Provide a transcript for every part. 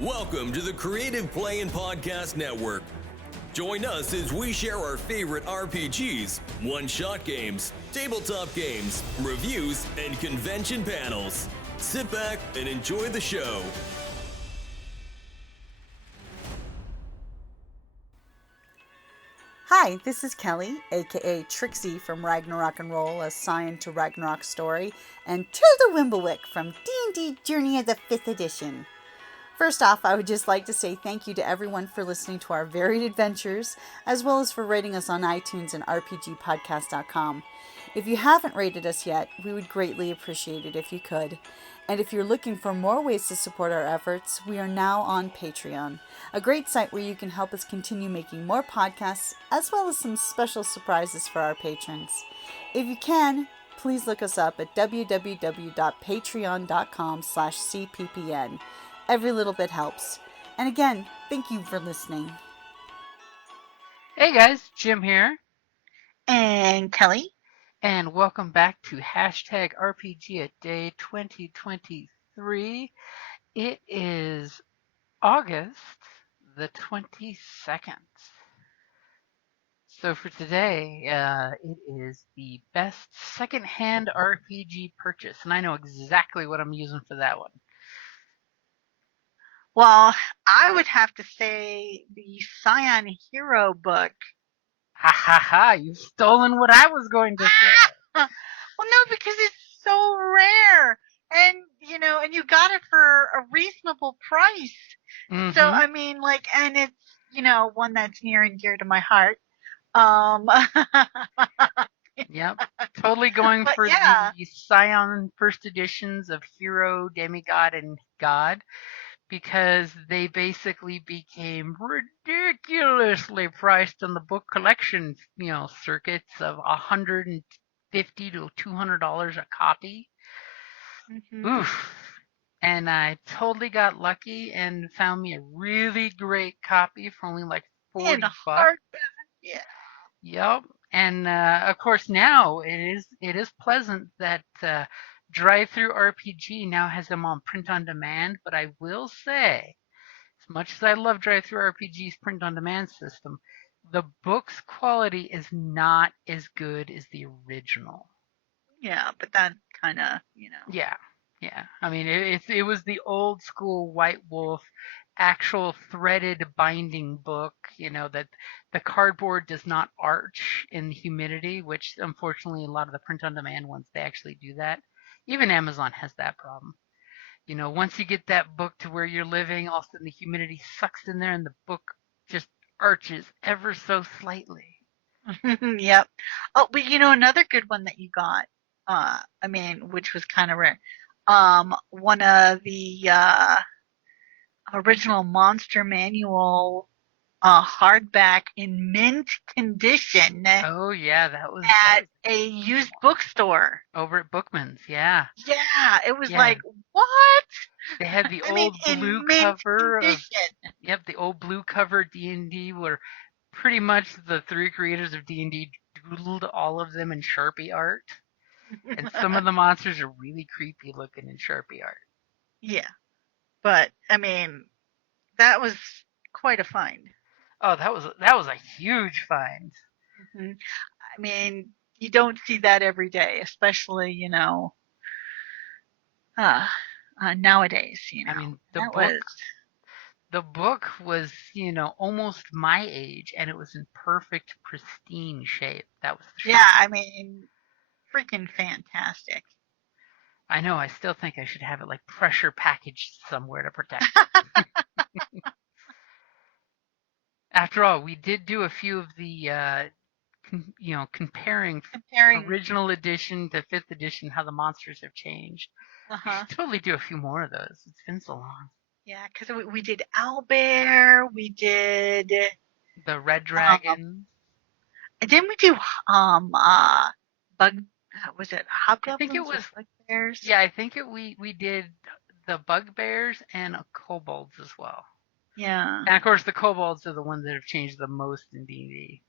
Welcome to the Creative Play and Podcast Network. Join us as we share our favorite RPGs, one-shot games, tabletop games, reviews, and convention panels. Sit back and enjoy the show. Hi, this is Kelly, aka Trixie from Ragnarok and Roll, assigned to Ragnarok Story, and Tilda Wimblewick from D&D Journey of the 5th Edition. First off, I would just like to say thank you to everyone for listening to our varied adventures, as well as for rating us on iTunes and RPGpodcast.com. If you haven't rated us yet, we would greatly appreciate it if you could. And if you're looking for more ways to support our efforts, we are now on Patreon, a great site where you can help us continue making more podcasts, as well as some special surprises for our patrons. If you can, please look us up at www.patreon.com/cppn. Every little bit helps. And again, thank you for listening. Hey guys, Jim here, And Kelly. and welcome back to hashtag RPGaDay2023. It is August the 22nd. So for today, it is the best secondhand RPG purchase, and I know exactly what I'm using for that one. Well, I would have to say the Scion Hero book. Ha ha ha, you've stolen what I was going to say. Well, no, because it's so rare. And, and you got it for a reasonable price. Mm-hmm. So, I mean, and it's, one that's near and dear to my heart. Yep, totally going for yeah. the Scion first editions of Hero, Demigod, and God, because they basically became ridiculously priced in the book collection, circuits of $150 to $200 a copy. Mm-hmm. Oof. And I totally got lucky and found me a really great copy for only like $40. Yeah. Yep. And of course now it is pleasant that Drive-Thru RPG now has them on print on demand, but I will say, as much as I love Drive-Thru RPG's print on demand system, the book's quality is not as good as the original. Yeah, but that kind of, Yeah. I mean, it was the old school White Wolf actual threaded binding book, that the cardboard does not arch in humidity, which unfortunately a lot of the print on demand ones, they actually do that. Even Amazon has that problem. Once you get that book to where you're living, all of a sudden the humidity sucks in there and the book just arches ever so slightly. Yep. Oh, but another good one that you got, which was kind of rare. One of the original Monster Manual hardback in mint condition. Oh yeah, that was at a used bookstore over at Bookman's. Yeah. Yeah, it was like, what? They had the old blue cover condition. the old blue cover D&D where pretty much the three creators of D&D doodled all of them in Sharpie art. And some of the monsters are really creepy looking in Sharpie art. Yeah. But that was quite a find. Oh, that was a huge find. Mm-hmm. You don't see that every day, especially, nowadays, The book was, almost my age, and it was in perfect, pristine shape. That was the shock. Freaking fantastic. I know, I still think I should have it like pressure packaged somewhere to protect it. After all, we did do a few of the, comparing original edition to 5th edition, how the monsters have changed. We should totally do a few more of those. It's been so long. Yeah, because we did Owlbear, we did the Red Dragon. And then we do bug. Was it Hobgoblins? I think it was Bugbears. Yeah, I think we did the Bugbears and Kobolds as well. Yeah. And of course, the Kobolds are the ones that have changed the most in D&D.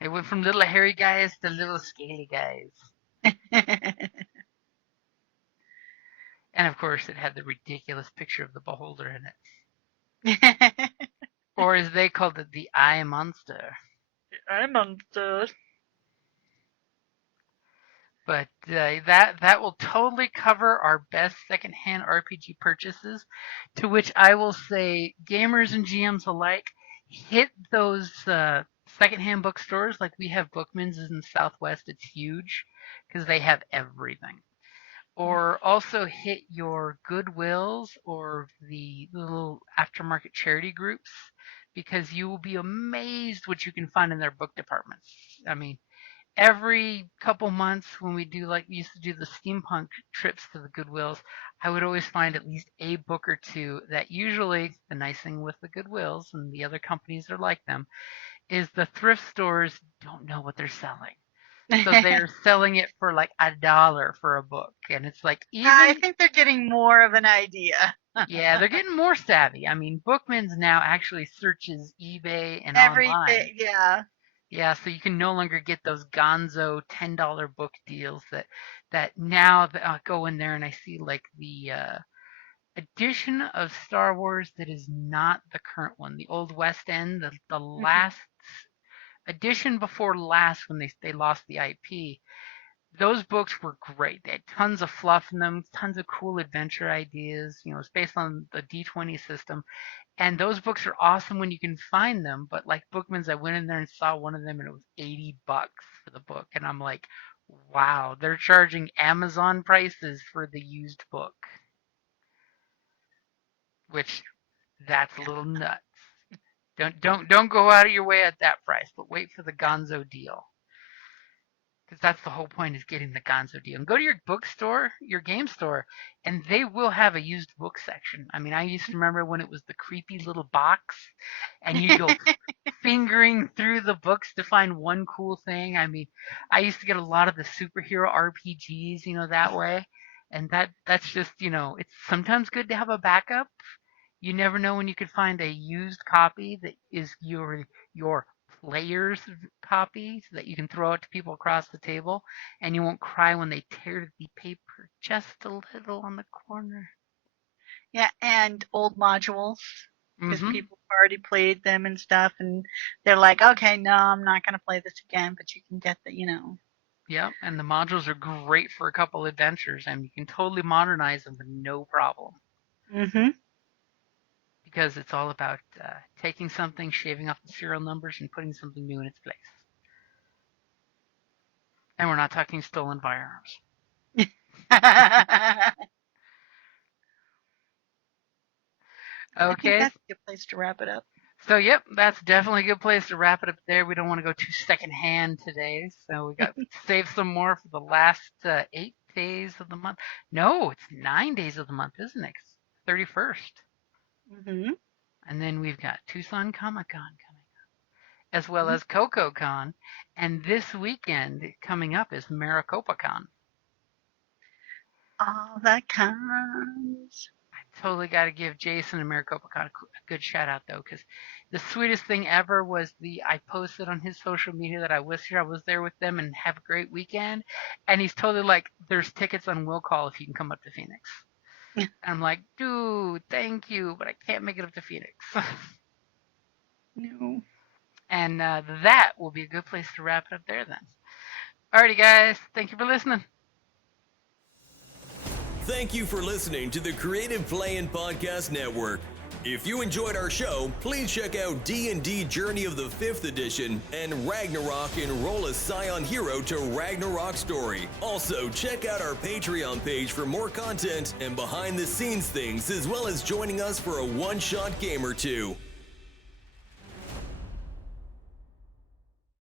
They went from little hairy guys to little scaly guys. And of course, it had the ridiculous picture of the beholder in it. Or as they called it, the eye monster. I'm on the. But that will totally cover our best secondhand RPG purchases, to which I will say, gamers and GMs alike, hit those secondhand bookstores. Like we have Bookman's in the Southwest. It's huge because they have everything. Or also hit your Goodwills or the little aftermarket charity groups, because you will be amazed what you can find in their book departments. I mean, every couple months when we used to do the steampunk trips to the Goodwills, I would always find at least a book or two that usually, the nice thing with the Goodwills and the other companies that are like them, is the thrift stores don't know what they're selling. So they're selling it for like $1 for a book. And it's like, I think they're getting more of an idea. Yeah, they're getting more savvy. I mean, Bookman's now actually searches eBay and Everything, online. yeah. Yeah, so you can no longer get those gonzo $10 book deals that now go in there, and I see like the edition of Star Wars that is not the current one, the Old West End, the last edition before last when they lost the IP. Those books were great. They had tons of fluff in them, tons of cool adventure ideas. It's based on the D20 system. And those books are awesome when you can find them. But like Bookman's, I went in there and saw one of them and it was $80 for the book. And I'm like, wow, they're charging Amazon prices for the used book. Which, that's a little nuts. Don't go out of your way at that price, but wait for the gonzo deal. Because that's the whole point, is getting the gonzo deal. And go to your bookstore, your game store, and they will have a used book section. I mean, I used to remember when it was the creepy little box, and you'd go fingering through the books to find one cool thing. I mean, I used to get a lot of the superhero RPGs, that way. And that's just, it's sometimes good to have a backup. You never know when you could find a used copy that is your player's copy, so that you can throw it to people across the table, and you won't cry when they tear the paper just a little on the corner. Yeah, and old modules, because people have already played them and stuff, and they're like, okay, no, I'm not going to play this again, but you can get the. Yeah, and the modules are great for a couple adventures, and you can totally modernize them with no problem. Because it's all about taking something, shaving off the serial numbers, and putting something new in its place. And we're not talking stolen firearms. Okay. That's a good place to wrap it up. So, yep, that's definitely a good place to wrap it up there. We don't want to go too secondhand today, so we got save some more for the last 8 days of the month. No, it's 9 days of the month, isn't it? It's 31st. And then we've got Tucson Comic-Con coming up, as well as CocoCon, and this weekend coming up is MaricopaCon. All that comes. I totally got to give Jason and MaricopaCon a good shout out, though, because the sweetest thing ever was I posted on his social media that I was there with them, and have a great weekend. And he's totally like, there's tickets on Will Call if you can come up to Phoenix. And I'm like, dude, thank you, but I can't make it up to Phoenix. No. And that will be a good place to wrap it up there then. Alrighty, guys, thank you for listening. Thank you for listening to the Creative Play-In Podcast Network. If you enjoyed our show, please check out D&D Journey of the 5th Edition and Ragnarok Enroll a Scion Hero to Ragnarok Story. Also, check out our Patreon page for more content and behind-the-scenes things, as well as joining us for a one-shot game or two.